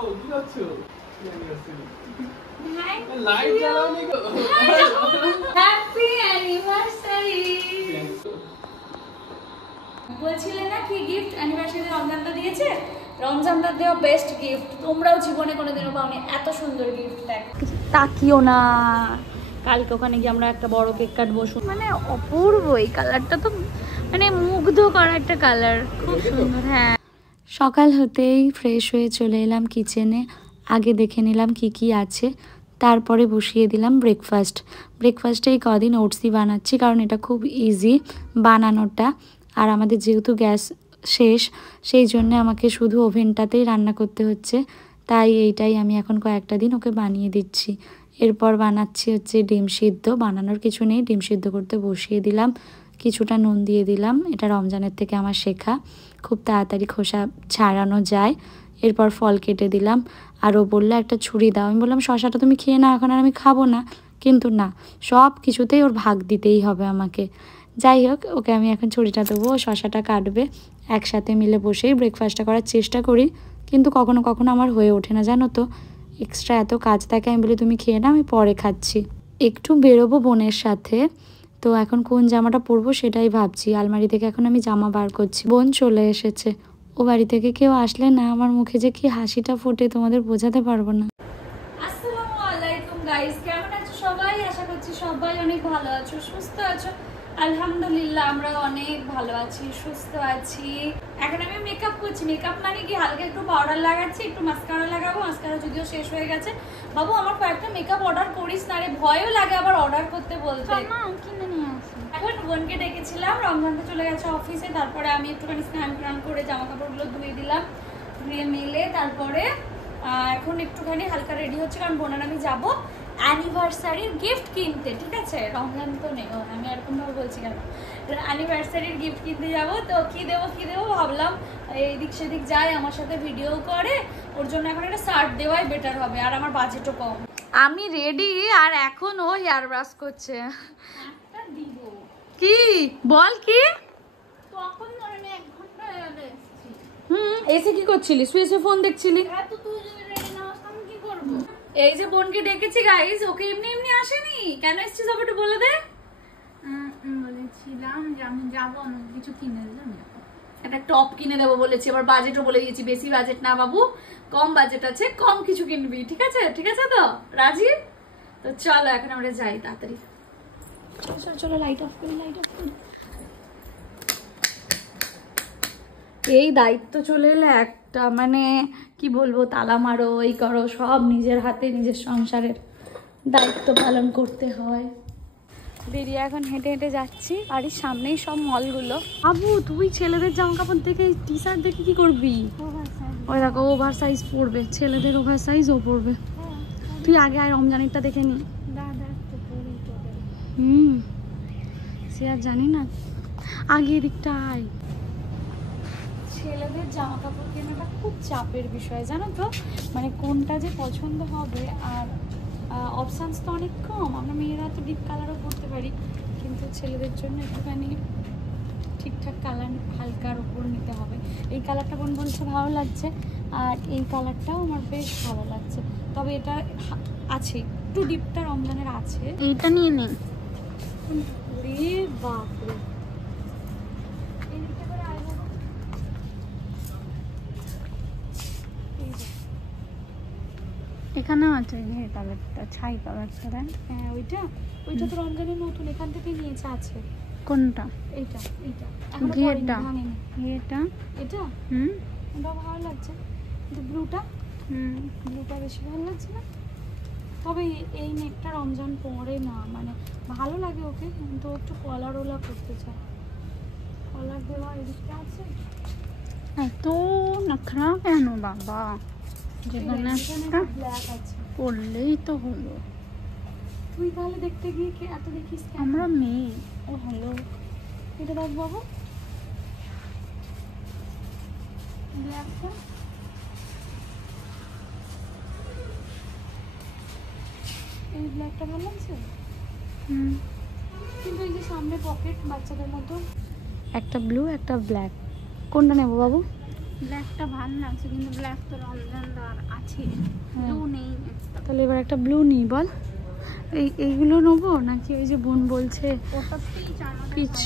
কি করছো? লাইট জ্বালাওনি গো। Happy anniversary. বলছিলে না কি গিফট অ্যানিভার্সারি রমজানটা দিয়েছে? রমজানটা দেওয়া বেস্ট গিফট। তোমরাও জীবনে কোনোদিনও পাওনি এত সুন্দর গিফট। দেখ তাকিও না, কালকে ওখানে গিয়ে আমরা একটা বড় কেক কাটবো। মানে অপূর্ব এই কালারটা, তো মানে মুগ্ধ করা একটা কালার, খুব সুন্দর। হ্যাঁ, সকাল হতেই ফ্রেশ হয়ে চলে এলাম কিচেনে। আগে দেখে নিলাম কি কি আছে, তারপরে বসিয়ে দিলাম ব্রেকফাস্টে এই কদিন ওটসই বানাচ্ছি, কারণ এটা খুব ইজি বানানোটা। আর আমাদের যেহেতু গ্যাস শেষ, সেই জন্য আমাকে শুধু ওভেনটাতেই রান্না করতে হচ্ছে, তাই এইটাই আমি এখন কয়েকটা দিন ওকে বানিয়ে দিচ্ছি। এরপর বানাচ্ছি হচ্ছে ডিম সিদ্ধ। বানানোর কিছু নেই, ডিম সিদ্ধ করতে বসিয়ে দিলাম, কিছুটা নুন দিয়ে দিলাম। এটা রমজানের থেকে আমার শেখা, খুব তাড়াতাড়ি খোসা ছাড়ানো যায়। এরপর ফল কেটে দিলাম, আর ও বললো একটা ছুরি দাও। আমি বললাম শশাটা তুমি খেয়ে না, এখন আর আমি খাবো না। কিন্তু না, সব কিছুতেই ওর ভাগ দিতেই হবে আমাকে। যাই হোক, ওকে আমি এখন ছুরিটা দেবো, ও শশাটা কাটবে। একসাথে মিলে বসেই ব্রেকফাস্টটা করার চেষ্টা করি, কিন্তু কখনো কখনো আমার হয়ে ওঠে না, জানো তো। এক্সট্রা এত কাজ থাকে, আমি বলি তুমি খেয়ে না, আমি পরে খাচ্ছি। একটু বেরোবো বোনের সাথে, তো এখন কোন জামাটা পরবো সেটাই ভাবছি। আলমারি থেকে এখন আমি জামা বার করছি। বোন চলে এসেছে। ও বাড়ি থেকে কেউ আসলে না আমার মুখে যে কি হাসিটা ফোটে তোমাদের বোঝাতে পারবো না। আসসালামু আলাইকুম গাইস, কেমন আছো সবাই? আশা করছি সবাই অনেক ভালো আছো, সুস্থ আছো। আলহামদুলিল্লাহ আমরা অনেক ভালো আছি, সুস্থ আছি। এখন আমি মেকআপ করছি। মেকআপ মানে কি, হালকা একটু পাউডার লাগাচ্ছি, একটু মাস্কারা লাগাবো। মাস্কারা যদিও শেষ হয়ে গেছে। বাবু আমার কয়েকটা মেকআপ অর্ডার করিস না রে, ভয়ও লাগে আবার অর্ডার করতে বলতে। কিনে নিয়ে আসি। এখন বোনকে ডেকেছিলাম, রমজানতে চলে গেছে অফিসে। তারপরে আমি একটুখানি স্নান করে জামা কাপড়গুলো ধুয়ে দিলাম, ধুয়ে মেলে তারপরে এখন একটুখানি হালকা রেডি হচ্ছে, কারণ বোনের আমি যাবো অ্যানিভার্সারির গিফট কিনতে। ঠিক আছে, রমজান তো নেই, আমি এরকম ভাবে বলছি কেন, অ্যানিভার্সারির গিফট কিনতে যাবো। তো কি দেবো ভাবলাম এইদিক সেদিক যাই, আমার সাথে ভিডিও করে। ওর জন্য এখন একটা শার্ট দেওয়াই বেটার হবে, আর আমার বাজেটও কম। আমি রেডি, আর এখন ও হেয়ার ব্রাশ করছে। একটা দিব কি বল, কি তখন আমি 1 ঘন্টা এসেছি। এসে কি করছিলি? শুয়ে ফোন দেখছিলি? তুই যদি রেডি না হস আমি কি করবো? এই যে বোনকে ডেকেছি গাইস, ওকে এমনি এমনি আসেনি। কেন এসেছিস সব একটু বলে দে। বলেছিলাম যে আমি যাবো, অনেক কিছু কিনে দিলাম, একটা টপ কিনে দেবো বলেছি, আবার বাজেটও বলে দিয়েছি। বেশি বাজেট না বাবু, কম বাজেট আছে, কম কিছু কিনবি। ঠিক আছে, ঠিক আছে তো? রাজি? তো চলো এখন আমরা যাই তাড়াতাড়ি। চলো লাইট অফ করি, লাইট অফ করি। এই দায়িত্ব চলে এলে একটা, মানে কি বলবো, তালা মারো, এই করো, সব নিজের হাতে নিজের সংসারের দায়িত্ব পালন করতে হয়। বেরিয়ে এখন হেঁটে হেঁটে যাচ্ছি, বাড়ির সামনেই সব মলগুলো। আবু তুই ছেলেদের জামা কাপড় দেখে, টি শার্ট দেখে কি করবি? ওই দেখো ওভার সাইজ পরবে, ছেলেদের ওভার সাইজ ও পরবে। তুই আগে আয়, রমজানেরটা দেখে নি। সে আর জানি না, আগে এদিকটা আয়। ছেলেদের জামা কাপড় কেনাটা খুব চাপের বিষয়, জানো তো। মানে কোনটা যে পছন্দ হবে, আর অপশানস তো অনেক কম। আমরা মেয়েরা তো ডিপ কালারও পরতে পারি, কিন্তু ছেলেদের জন্য একটুখানি ঠিকঠাক কালার হালকার ওপর নিতে হবে। এই কালারটা বোন বলছে ভালো লাগছে, আর এই কালারটাও আমার বেশ ভালো লাগছে। তবে এটা আছে একটু ডিপটা রমজানের আছে, এইটা নিয়ে নে। বাপরে, এখানেও আছে এই কালারটা, ছাই কালারটা। দেন, হ্যাঁ ওইটা তো রমজানের নতুন, এখান থেকে নিয়েছে। আছে কোনটা? এইটা ঘিয়েরটা? ভাঙেনি। ঘিয়েরটা? এটা ওটা ভালো লাগছে, কিন্তু ব্লুটা বেশি ভালো লাগছে না। তবে এই নেকটা রমজান পরে না, মানে ভালো লাগে ওকে, কিন্তু একটু কলার ওলা করতে চায়। কলার দেওয়া এদিকটা আছে। এত নখরা কেন বাবা? যেখানে একটা ব্ল্যাক আছে, পড়লেই তো হলো। তুই তাহলে দেখতে গিয়ে কি এত দেখিস? আমরা মেয়ে। ও হ্যালো, এটা দেখ বাবু, ব্ল্যাকটা। এই ব্ল্যাকটা ভালো লাগছে, কিন্তু এই যে সামনে পকেট বাচ্চাদের মতো। একটা ব্লু একটা ব্ল্যাক, কোনটা নেবো বাবু? ব্ল্যাকটা ভালো লাগছে, কিন্তু ব্ল্যাক তো রমজান আর আছে আছে, হ্যাঁ। ব্লু নেই একটা। তাহলে এবার একটা ব্লু নিই বল। এইগুলো নেবো নাকি ওই যে বোন বলছে ওটাতেই জানো পিচ?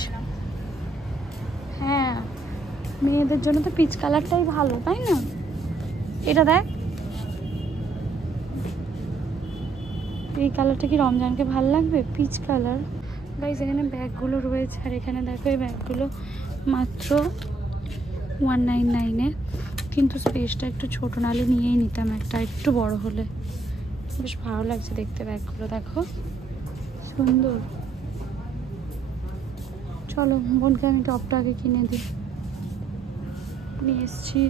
হ্যাঁ, মেয়েদের জন্য তো পিচ কালারটাই ভালো, তাই না? এটা দেখ, এই কালারটা কি রমজানকে ভালো লাগবে? Peach colour. গাইস এখানে ব্যাগগুলো রয়েছে, আর এখানে দেখো এই ব্যাগগুলো মাত্র 199-এ, কিন্তু স্পেসটা একটু ছোট, নাহলে নিয়েই নিতাম একটা, একটু বড় হলে। বেশ ভালো লাগছে দেখতে ব্যাগগুলো, দেখো সুন্দর। চলো বোনকে আমি টপটা আগে কিনে দিই। নিয়ে এসছি।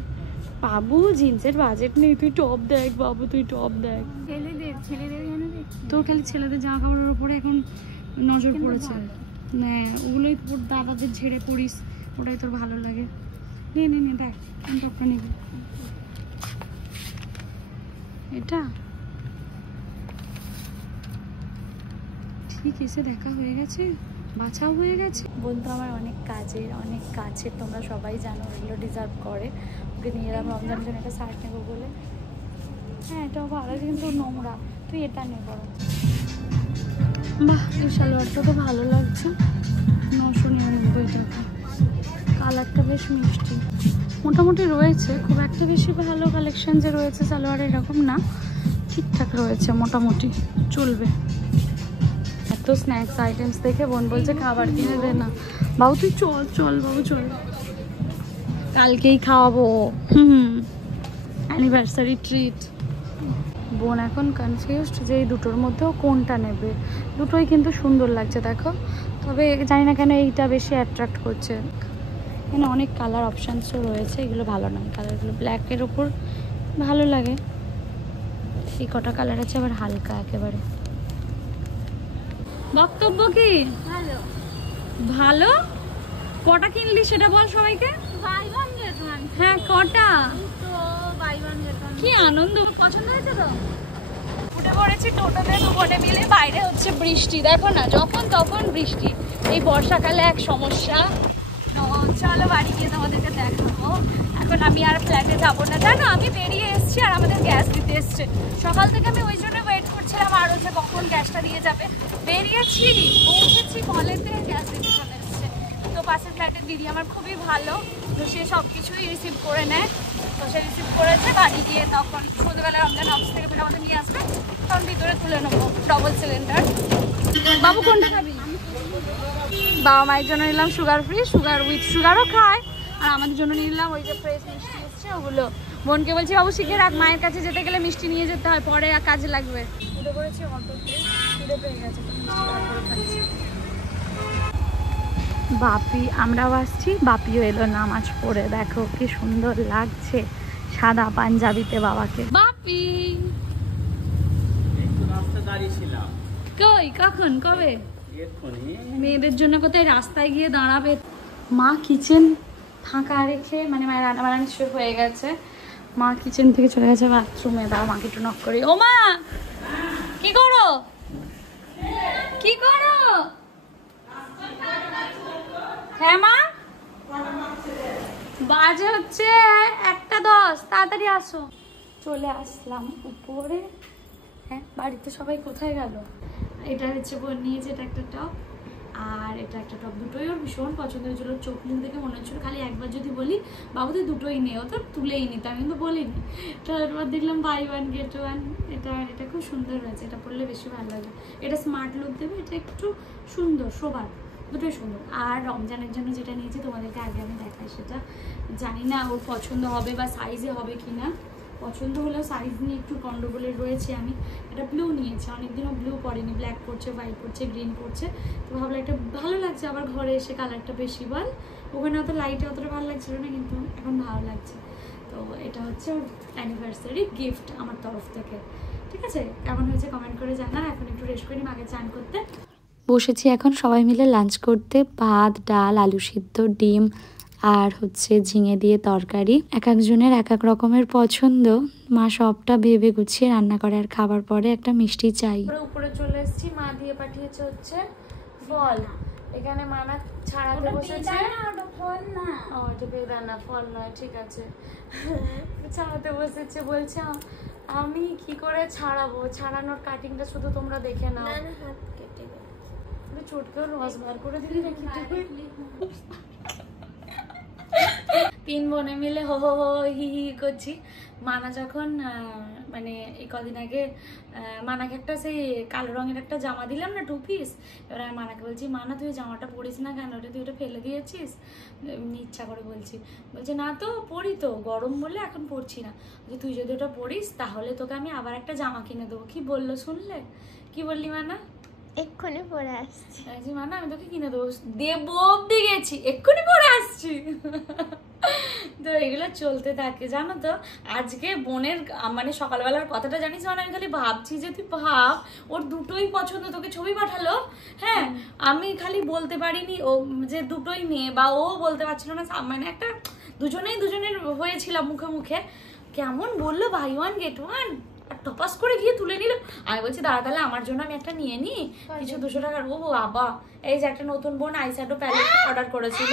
বাবু জিন্সের বাজেট নেই, তুই টপ দেখ বাবু, তুই টপ দেখ। ছেলেদের যেন দেখছি। তোর খালি ছেলেদের জামা কাপড়ের ওপরে এখন নজর পড়েছে। হ্যাঁ, ওগুলোই তোর দাদাদের ঝেড়ে পড়িস, ওটাই তোর ভালো লাগে। নে নে নে দেখ কোন টপটা নিবি। এটা ঠিক এসে দেখা হয়ে গেছে, বাছাও হয়ে গেছে। বন্ধু আমার অনেক কাজের, তোমরা সবাই জানো, এগুলো ডিজার্ভ করে। ওকে নিয়ে এলাম রমজানের জন্য একটা শার্ট নেবো বলে। হ্যাঁ এটাও ভালো, কিন্তু নোংরা, তুই এটা নে বরং। বাহ, এই সালোয়ারটা তো ভালো লাগছে, 999 টাকা। কালারটা বেশ মিষ্টি, মোটামুটি রয়েছে, খুব একটা বেশি ভালো কালেকশন যে রয়েছে সালোয়ারে এরকম না, ঠিকঠাক রয়েছে, মোটামুটি চলবে। এত স্ন্যাক্স আইটেমস দেখে বোন বলছে খাবার কিনে দে না। বাবু তুই চল চল বাবু চল, কালকেই খাওয়াবো। Anniversary treat. বোন এখন কনফিউজড যে এই দুটোর মধ্যেও কোনটা নেবে। দুটোই কিন্তু সুন্দর লাগছে দেখো, তবে জানি না কেন এইটা বেশি অ্যাট্রাক্ট করছে। এখানে অনেক কালার অপশানসও রয়েছে, এগুলো ভালো নয় কালারগুলো, ব্ল্যাকের ওপর ভালো লাগে। এই কটা কালার আছে, আবার হালকা একেবারে। বক্তব্য কি? ভালো। ভালো? কটা কিনলি সেটা বল সবাইকে। Buy one get one. হ্যাঁ কটা? তো বাই ওয়ান গেট ওয়ান। কি আনন্দ, পছন্দ হয়েছে তো? উঠে পড়েছি টোটোতে, দুপুরে মিলে। বাইরে হচ্ছে বৃষ্টি, দেখো না, যখন তখন বৃষ্টি। এই বর্ষাকালে এক সমস্যা। তো চলো বাড়ি গিয়ে তোমাদেরকে দেখাবো। এখন আমি আর ফ্ল্যাটে যাবো না, জানো আমি বেরিয়ে এসেছি, আর আমাদের গ্যাস দিতে এসছে। সকাল থেকে আমি ওই জন্য ওয়েট করছিলাম, আর হচ্ছে কখন গ্যাসটা দিয়ে যাবে। বেরিয়েছি, পৌঁছেছি কলেতে, গ্যাস দিতে চলে এসছে। তো পাশের ফ্ল্যাটের দিদি আমার খুবই ভালো, তো সে সব কিছুই রিসিভ করে নেয়। তো সে রিসিভ করেছে, বাড়ি গিয়ে তখন সন্ধ্যেবেলা রমজান অফিস থেকে ফেলে আমাদের নিয়ে আসবে, তখন ভিতরে তুলে নেবো ডবল সিলিন্ডার। বাবু কোনটা খাবি? বাবা মায়ের জন্য নিলাম সুগার ফ্রি, সুগার উইথ সুগারও খায়, আর আমাদের জন্য নিলাম ওই যে ফ্রেশ মিষ্টি এসছে ওগুলো। বোনকে বলছি বাবু শিখে রাখ, মায়ের কাছে যেতে গেলে মিষ্টি নিয়ে যেতে হয়, পরে আর কাজে লাগবে। উঠে পড়েছি অটোতে, খিদে পেয়ে গেছে, বাপি আমরাও আসছি, বাপিও এলো নামাজ পড়ে, দেখো কি সুন্দর লাগছে সাদা পাঞ্জাবিতে বাবাকে। বাপি কই, কখন, কবে? মেয়েদের জন্য কোথায় রাস্তায় গিয়ে দাঁড়াবে। মা কিচেন ফাঁকা রেখে, মানে মায়ের রান্না বান্না শুরু হয়ে গেছে, মা কিচেন থেকে চলে গেছে বাথরুমে। দাও মাকে একটু নক করি। ও মা কি করো, কি করো? হ্যাঁ মা, বাজে হচ্ছে 1:10, তাড়াতাড়ি আসো। চলে আসলাম উপরে। হ্যাঁ বাড়িতে সবাই কোথায় গেল? এটা হচ্ছে বোন নিয়েছে, এটা একটা টপ, আর এটা একটা টপ, দুটোই ওর ভীষণ পছন্দ হয়েছিল। চোখ মুখ দেখে মনে হচ্ছিল খালি একবার যদি বলি বাবু তুই দুটোই নে, ও তো তুলেই নিতাম, কিন্তু বলিনি। তারপর দেখলাম বাই ওয়ান গেট ওয়ান। এটা খুব সুন্দর হয়েছে, এটা পরলে বেশি ভালো লাগে, এটা স্মার্ট লুক দেবে, এটা একটু সুন্দর শোবার, দুটোই সুন্দর। আর রমজানের জন্য যেটা নিয়েছি তোমাদেরকে আগে আমি দেখাই, সেটা জানি না ওর পছন্দ হবে বা সাইজে হবে কি না। পছন্দ হলেও সাইজ নিয়ে একটু গন্ডগোলের রয়েছে। আমি এটা ব্লু নিয়েছি, অনেকদিনও ব্লু পরেনি, ব্ল্যাক পড়ছে, হোয়াইট পড়ছে, গ্রিন পড়ছে, তো ভাবলাম একটা ভালো লাগছে। আবার ঘরে এসে কালারটা বেশি বল, ওখানে অত লাইটে অতটা ভালো লাগছিল না, কিন্তু এখন ভালো লাগছে। তো এটা হচ্ছে ওর অ্যানিভার্সারি গিফট আমার তরফ থেকে। ঠিক আছে, কেমন হয়েছে কমেন্ট করে জানা। এখন একটু রেস্ট করি, মাকে চান করতে বসেছি। এখন সবাই মিলে লাঞ্চ করতে, ভাত, ডাল, আলু সিদ্ধ, ডিম, আর হচ্ছে ঝিঙে দিয়ে তরকারি। এক একজনের এক এক রকমের পছন্দ, মা সবটা ভেবে গুছিয়ে রান্না করে। আর খাবার পরে একটা মিষ্টি চাই। উপরে চলে এসেছি, মা দিয়ে পাঠিয়েছে হচ্ছে ফল। এখানে মানা ছাড়াতে বসেছে, ফল না, এটা বেদানা, ফল নয়, ঠিক আছে। ছাড়াতে বসেছে, বলছে আমি কি করে ছাড়াবো, ছাড়ানোর কাটিংটা শুধু তোমরা দেখে নাও। না না হাত কেটে দে। তুই চটকেও রস বার করে দিলি নাকি তুই? 3 বোনে মিলে হো হো হো হি হি করছি। মানা যখন মানে এই কদিন আগে মানাকে একটা সেই কালো রঙের একটা জামা দিলাম না 2 পিস, এবার আমি মানাকে বলছি মানা তুই জামাটা পরিস না কেন রে, তুই ওটা ফেলে দিয়েছিস? এমনি ইচ্ছা করে বলছি। বলছে না তো পরি তো, গরম বলে এখন পরছি না। যে তুই যদি ওটা পরিস তাহলে তোকে আমি আবার একটা জামা কিনে দেবো। কি বললো শুনলে? কি বললি মানা? এক্ষুনি পরে আসছি। মানা আমি তোকে কিনে দেবো অব্দি গেছি, এক্ষুনি পরে আসছি। তো এগুলো চলতে থাকে জানো তো। আজকে বোনের মানে সকালবেলার কথাটা জানিস মানে আমি খালি ভাবছি যে তুই ভাব ওর দুটোই পছন্দ, তোকে ছবি পাঠালো, হ্যাঁ আমি খালি বলতে পারিনি ও যে দুটোই নিয়ে, বা ও বলতে পারছিল না, মানে একটা দুজনের হয়েছিলাম মুখে মুখে। কেমন বললো বাই 1 get 1, আর টপাস করে গিয়ে তুলে নিল। আমি বলছি দাঁড়া তাহলে আমার জন্য আমি একটা নিয়ে নিই কিছু 200 টাকার। ও বাবা, এই যে একটা নতুন বোন আইশ্যাডো প্যালেট অর্ডার করেছিল।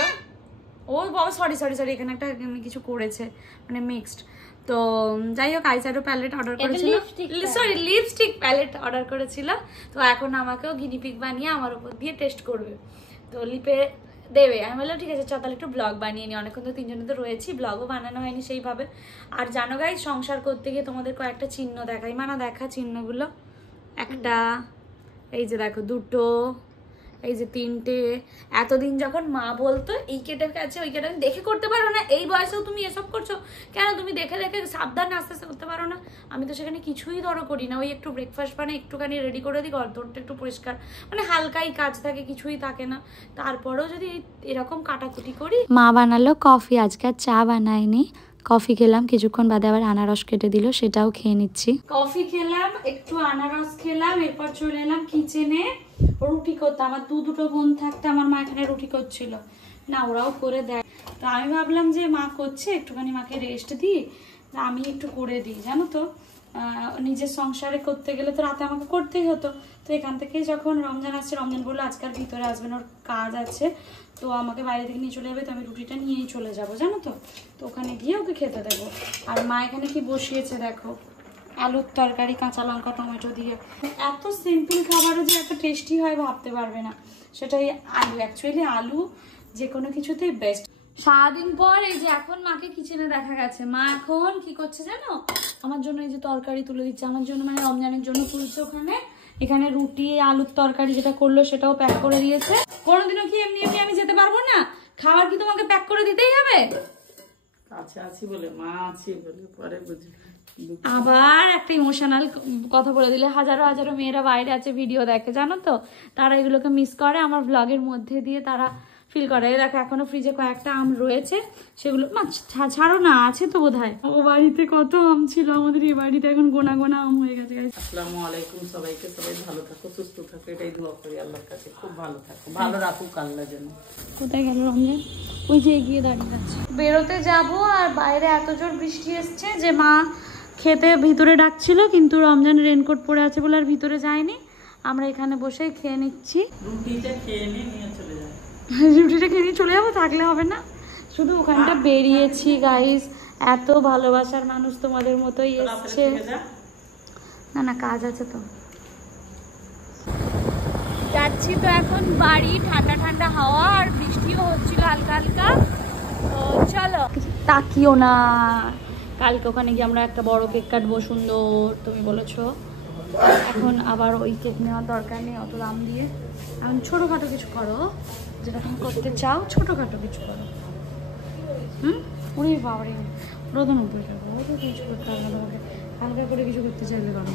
ও বাবা সরি এখানে একটা কিছু করেছে মানে মিক্সড। তো যাই হোক আইশ্যাডো প্যালেট অর্ডার করেছিল, সরি লিপস্টিক প্যালেট অর্ডার করেছিল। তো এখন আমাকেও গিনিপিগ বানিয়ে আমার উপর দিয়ে টেস্ট করবে, তো লিপে দেবে। আমি বললাম ঠিক আছে চল তাহলে একটু ব্লগ বানিয়ে নিই, অনেকক্ষণ তো 3 জনে তো রয়েছি, ব্লগও বানানো হয়নি সেইভাবে। আর জানো গাই সংসার করতে গিয়ে তোমাদের কয়েকটা চিহ্ন দেখাই, মানা দেখা চিহ্নগুলো। একটা, এই যে দেখো 2টো, এই যে 3টে। এতদিন যখন মা বলতো এই কেটে গেছে ওই কেটে দেখে করতে পারো না, এই বয়সেও তুমি এসব করছো কেন, তুমি দেখে দেখে সাবধানে আস্তে আস্তে করতে পারো না। আমি তো সেখানে কিছুই ধরো করি না, ওই একটু ব্রেকফাস্ট বানিয়ে একটুখানি রেডি করে দিই, ঘরদোরটা একটু পরিষ্কার, মানে হালকাই কাজ থাকে, কিছুই থাকে না। তারপরেও যদি এরকম কাটাকুটি করি। মা বানালো কফি, আজকে আর চা বানায়নি। কফি খেলাম, কিছুক্ষণ বাদে আবার আনারস কেটে দিল, সেটাও খেয়ে নিচ্ছি। কফি খেলাম, একটু আনারস খেলাম, এরপর চলে এলাম কিচেনে রুটি করতে। আমার দুটো বোন থাকতে আমার মা এখানে রুটি করছিল না, ওরাও করে দেয়। তো আমি ভাবলাম যে মা করছে একটুখানি মাকে রেস্ট দিই, আমি একটু করে দিই। জানো তো নিজের সংসারে করতে গেলে তো রাতে আমাকে করতেই হতো। তো এখান থেকে যখন রমজান আসছে, রমজান বললো আজকাল ভিতরে আসবেন, ওর কাজ আছে, তো আমাকে বাইরে থেকে নিয়ে চলে যাবে, তো আমি রুটিটা নিয়েই চলে যাব জানো তো। তো ওখানে গিয়ে ওকে খেতে দেবো। আর মা এখানে কি বসিয়েছে দেখো, আলুর তরকারি, কাঁচা লঙ্কা টমেটো দিয়ে। এত সিম্পল খাবারও যে এত টেস্টি হয় ভাবতে পারবে না। সেটাই আলু, অ্যাকচুয়ালি আলু যে কোনো কিছুতেই বেস্ট। সারাদিন পর এই যে এখন মাকে কিচেনে দেখা গেছে, মা এখন কি করছে জানো, আমার জন্য এই যে তরকারি তুলে দিচ্ছে, আমার জন্য মানে রমজানের জন্য তুলছে। ওখানে এখানে রুটি আলুর তরকারি যেটা করলো সেটাও প্যাক করে দিয়েছে। কোনোদিনও কি এমনি এমনি আমি যেতে পারবো না, খাবার কি তোমাকে প্যাক করে দিতেই হবে? আচ্ছা আছি বলে মা আছি বলে পরে বুঝি। আবার একটা ইমোশনাল কথা বলে দিলে, হাজারো হাজারো মেয়েরা বাইরে আছে ভিডিও দেখে জানো তো, তারা এগুলোকে মিস করে, আমার ব্লগের মধ্যে দিয়ে তারা ফিল করে। দেখো এখনো ফ্রিজে কয়েকটা আম রয়েছে, সেগুলো ছাড়ো না, আছে তো বোধহয়। ও বাড়িতে কত আম ছিল, আমাদের এই বাড়িতে এখন গোনা গোনা আম হয়ে গেছে। আসসালামু আলাইকুম সবাইকে, সবাই ভালো থাকো সুস্থ থাকো এটাই দোয়া করি আল্লাহর কাছে, খুব ভালো থাকো, ভালো রাখুক আল্লাহ যেন। কোথায় গেল রমজান? ওই যে এগিয়ে দাঁড়িয়ে আছে। বেরোতে যাব আর বাইরে এত জোর বৃষ্টি এসছে যে মা খেতে ভিতরে ডাকছিল, কিন্তু রমজান রেনকোট পরে আছে বলে আর ভিতরে যায়নি। আমরা এখানে বসেই খেয়ে নিচ্ছি। রুটিটা খেয়ে নিয়ে চলে যাও। রুটিটা খেয়ে নিয়ে চলে যাবো, থাকলে হবে না। শুধু ওখানটা বেরিয়েছি গাইস, এত ভালোবাসার মানুষ তোমাদের মতোই এসছে। না না কাজ আছে তো, যাচ্ছি তো এখন বাড়ি। ঠান্ডা ঠান্ডা হাওয়া আর বৃষ্টিও হচ্ছিল হালকা হালকা। তো চলো, তাকিও না। কালকে ওখানে গিয়ে আমরা একটা বড় কেক কাটবো সুন্দর, তুমি বলেছো। এখন আবার ওই কেক নেওয়ার দরকার নেই অত দাম দিয়ে। এখন ছোটোখাটো কিছু করো, যেটা তুমি করতে চাও ছোটোখাটো কিছু করো। ওরে বাবারে, প্রধান উপরে যাবো, ও তো কিছু করতে হবে না তোমাকে, হালকা করে কিছু করতে চাইলে করো।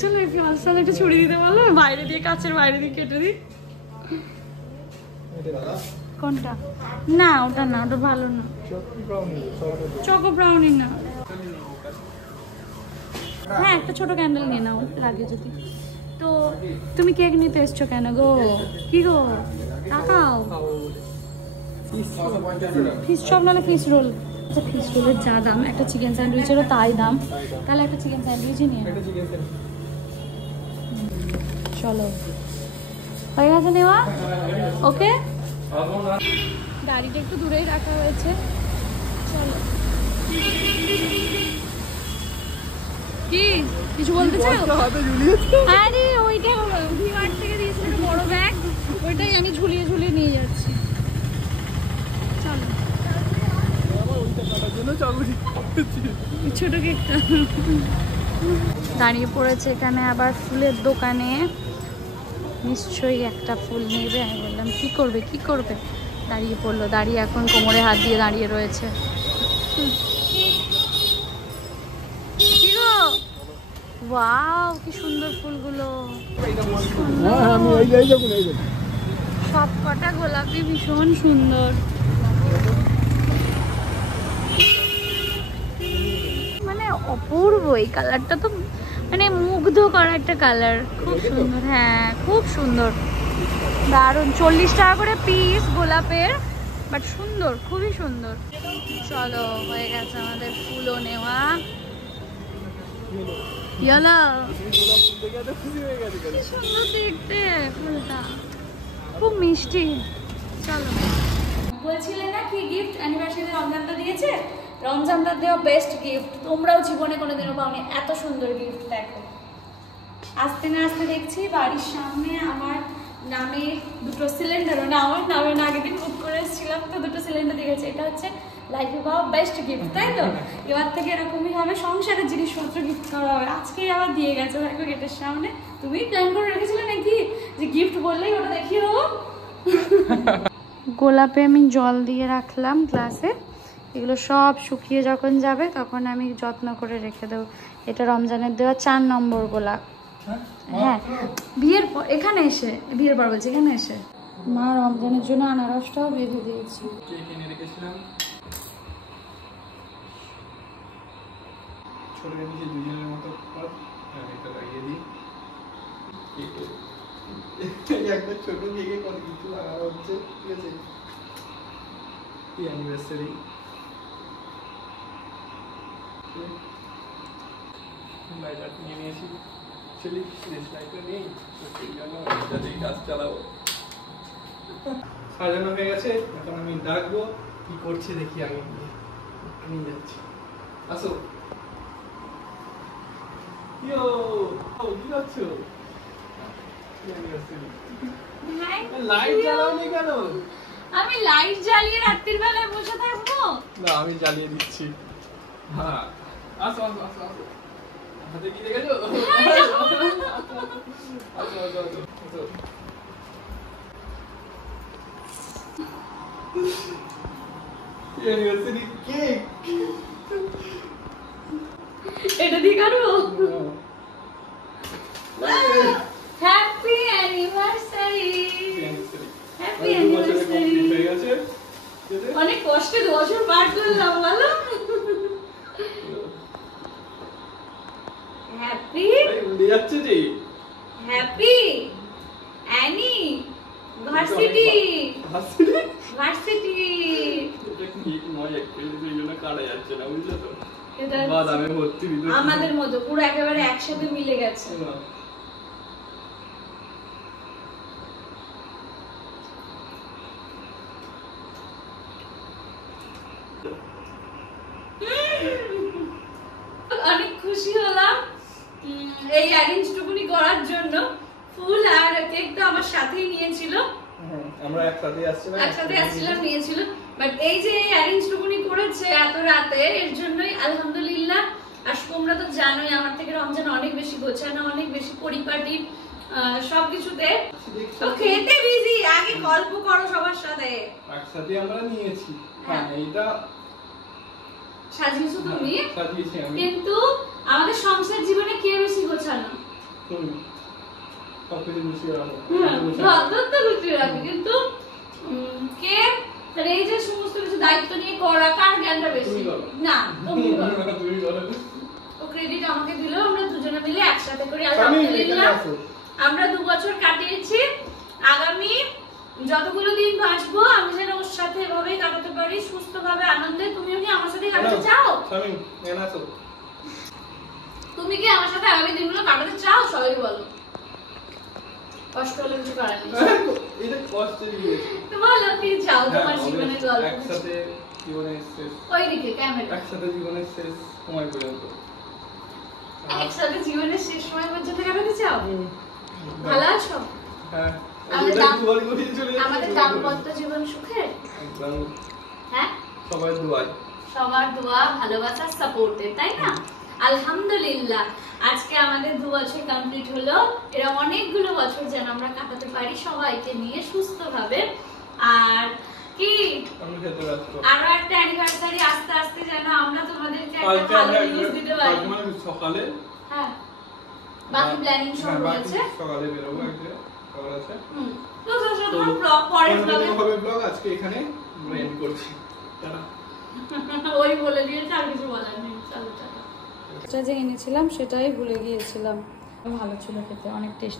চলো একটু আস্তে একটা ছুরি দিতে পারলো, বাইরে দিয়ে কাছের বাইরে দিয়ে কেটে দিই। কোনটা? না ওটা না, ওটা ভালো না, চকো ব্রাউনি না। হ্যাঁ একটা ছোট ক্যান্ডেল নিয়ে নাও লাগে যদি। তো তুমি কেক নিতে এসছো কেন গো? কি গো তাকাও, ফিশ চপ নাহলে ফিশ রোল। আচ্ছা ফিশ রোলের যা দাম, একটা চিকেন স্যান্ডউইচেরও তাই দাম, তাহলে একটা চিকেন স্যান্ডউইচই নিয়ে। চলো হয়ে গেছে নেওয়া, ওকে। গাড়িটা একটু দূরেই রাখা হয়েছে, কি কিছু বলতে চাও? আরে ওইটা ভিআর থেকে দিয়েছিল একটা বড় ব্যাগ, ওইটাই আমি ঝুলিয়ে ঝুলিয়ে নিয়ে যাচ্ছি। চলো ছোট কেকটা দাঁড়িয়ে পড়েছে এখানে আবার ফুলের দোকানে, নিশ্চয়ই একটা ফুল নেবে। আমি বললাম কি করবে কি করবে, দাঁড়িয়ে পড়লো, দাঁড়িয়ে এখন কোমরে হাত দিয়ে দাঁড়িয়ে রয়েছে। কি গো, ওয়াও কি সুন্দর ফুলগুলো, সব কটা গোলাপি ভীষণ সুন্দর। মানে অপূর্ব, এই কালারটা তো মানে মুগ্ধ করা একটা কালার, খুব সুন্দর। হ্যাঁ খুব সুন্দর, দারুণ। 40 টাকা করে পিস গোলাপের, বাট সুন্দর, খুবই সুন্দর। চলো হয়ে গেছে আমাদের ফুলও নেওয়া। সুন্দর দেখতে ফুলটা, খুব মিষ্টি। চলো, বলছিলে না কি গিফট অ্যানিভার্সারি রমজানটা দিয়েছে? রমজানটা দেওয়া বেস্ট গিফট, তোমরাও জীবনে কোনোদিনও পাওনি এত সুন্দর গিফট। দেখো আসতে না আসতে দেখছি বাড়ির সামনে আমার নামে দুটো সিলিন্ডার, মানে আমার নামে না আগের দিন বুক করে এসেছিলাম তো দুটো সিলিন্ডার দিয়ে গেছে। এটা হচ্ছে লাইফে পাওয়া বেস্ট গিফট, তাই তো? এবার থেকে এরকমই হবে, সংসারের জিনিসপত্র গিফট করা হবে। আজকেই আবার দিয়ে গেছে দেখো গেটের সামনে। তুমি প্ল্যান করে রেখেছিলে নাকি যে গিফট বললেই ওটা দেখিয়ে দেবো? গোলাপে আমি জল দিয়ে রাখলাম গ্লাসে, এগুলো সব শুকিয়ে যখন যাবে তখন আমি যত্ন করে রেখে দেবো। এটা রমজানের দেওয়া 4 নম্বর গোলাপ। হ্যাঁ বিয়ের পর, এখানে এসে, বিয়ের পর বলছি, এখানে এসে মা রমজানের জন্য আনারসটাও বেঁধে দিয়েছি। ছোট কেকে কত কিছু লাগানো হচ্ছে, ঠিক আছে? কি অ্যানিভার্সারি লাইটার নিয়ে নিয়েছি, চলি লাইটার নেই সেই জন্য যাতে কাজ চালাবো। সাজানো হয়ে গেছে, এখন আমি ডাকবো, কি করছে দেখি। আমি নিয়ে যাচ্ছি, আসো। কি করছো? লাইট জ্বালাওনি কেন? আমি লাইট জ্বালিয়ে রাত্রির বেলায় বসে থাকবো? না আমি জ্বালিয়ে দিচ্ছি। হ্যাঁ আসো আসো আসো আসো, হাতে কি দেখেছো? আসো আসো আসো আসো। অ্যানিভার্সারি কেক, এটা দিয়ে কাটবো? Happy anniversary, happy anniversary. অনেক কষ্টে 2 বছর পার করলাম, বলো? Happy happy anniversary varsity. আমাদের মতো পুরো একেবারে একসাথে মিলে গেছে। অনেক খুশি হলাম এই অ্যারেঞ্জটুকুনি করার জন্য। ফুল আর কেক তো আমার সাথেই নিয়েছিল, আমরা একসাথে আসছিলাম নিয়েছিল, বাট এই যে এই অ্যারেঞ্জটুকুনি করেছে এত রাতে, এর জন্যই আলহামদুলিল্লাহ। আর তোমরা তো জানোই আমার থেকে রমজান অনেক বেশি গোছানো, অনেক বেশি পরিপাটি সবকিছুতে। তো খেতে বিজি, আগে গল্প করো সবার সাথে। একসাথে আমরা নিয়েছি। হ্যাঁ এইটা সাজিয়েছো তুমি, সাজিয়েছি আমি। কিন্তু আমাদের সংসার জীবনে কে বেশি গোছানো? তুমি। সবকিছু গুছিয়ে রাখো। যত গুছিয়ে রাখি, কিন্তু কে এই যে সমস্ত কিছু দায়িত্ব নিয়ে করা, কার জ্ঞানটা বেশি? না তুমি করো। ও ক্রেডিট আমাকে দিলো, আমরা দুজনে মিলে একসাথে করি। আলহামদুলিল্লাহ আমরা 2 বছর কাটিয়েছি। আগামী যতগুলো দিন বাঁচবো আমি যেন ওর সাথে এভাবেই কাটাতে পারি, সুস্থভাবে আনন্দে। তুমিও কি আমার সাথে কাটাতে চাও? তুমি কি আমার সাথে আগামী দিনগুলো কাটাতে চাও? সবাই বলো। কষ্ট হলে কিছু করার নেই। এটা কষ্টের জিনিস। তো বলো কি চাও তোমার জীবনের গল্প? একসাথে জীবনের শেষ, ওইদিকে ক্যামেরা, একসাথে জীবনের শেষ সময় পর্যন্ত একসাথে জীবনের শেষ সময় পর্যন্ত কাটাতে চাও? ভালো আছো? হ্যাঁ আমাদের দাম্পত্য জীবন সুখের? হ্যাঁ, সবার দোয়া ভালোবাসা সাপোর্টে, তাই না? আলহামদুলিল্লাহ, আজকে আমাদের 2 বছর কমপ্লিট হলো। এরা অনেকগুলো বছর যেন আমরা কাটাতে পারি সবাইকে নিয়ে সুস্থভাবে। আর কি আরো একটা অ্যানিভার্সারি আস্তে আস্তে যেন আমরা তোমাদেরকে একটা ভালো নিউজ দিতে পারি। সকালে হ্যাঁ, বাকি প্ল্যানিং সব রয়েছে। সকালে বেরোবো একটা খবর আছে। তো তোমার ব্লগ পরের ব্লগে হবে। ব্লগ আজকে এখানে এন্ড করছি। টাটা। ওই বলে দিয়েছে, আর কিছু বলার নেই। চলো টাটা। যেটা যে এনেছিলাম সেটাই ভুলে গিয়েছিলাম। ভালো ছিল খেতে, অনেক টেস্টি।